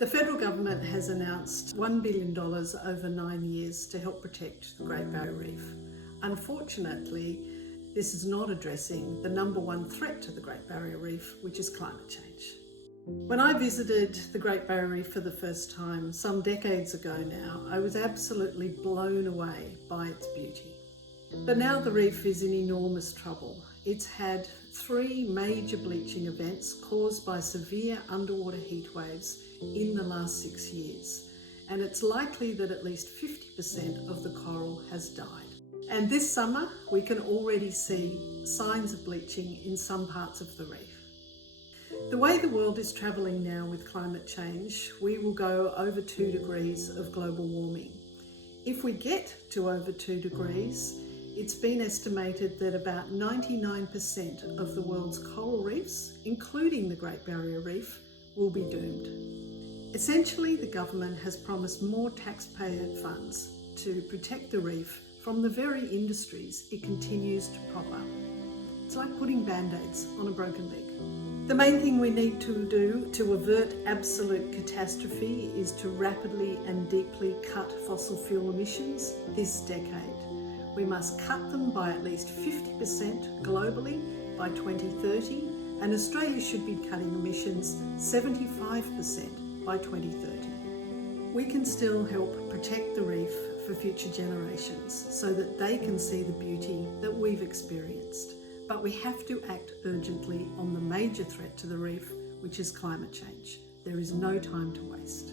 The federal government has announced $1 billion over 9 years to help protect the Great Barrier Reef. Unfortunately, this is not addressing the number one threat to the Great Barrier Reef, which is climate change. When I visited the Great Barrier Reef for the first time, some decades ago now, I was absolutely blown away by its beauty. But now the reef is in enormous trouble. It's had 3 major bleaching events caused by severe underwater heat waves in the last 6 years. And it's likely that at least 50% of the coral has died. And this summer, we can already see signs of bleaching in some parts of the reef. The way the world is travelling now with climate change, we will go over 2 degrees of global warming. If we get to over 2 degrees, it's been estimated that about 99% of the world's coral reefs, including the Great Barrier Reef, will be doomed. Essentially, the government has promised more taxpayer funds to protect the reef from the very industries it continues to prop up. It's like putting band-aids on a broken leg. The main thing we need to do to avert absolute catastrophe is to rapidly and deeply cut fossil fuel emissions this decade. We must cut them by at least 50% globally by 2030, and Australia should be cutting emissions 75% by 2030. We can still help protect the reef for future generations so that they can see the beauty that we've experienced. But we have to act urgently on the major threat to the reef, which is climate change. There is no time to waste.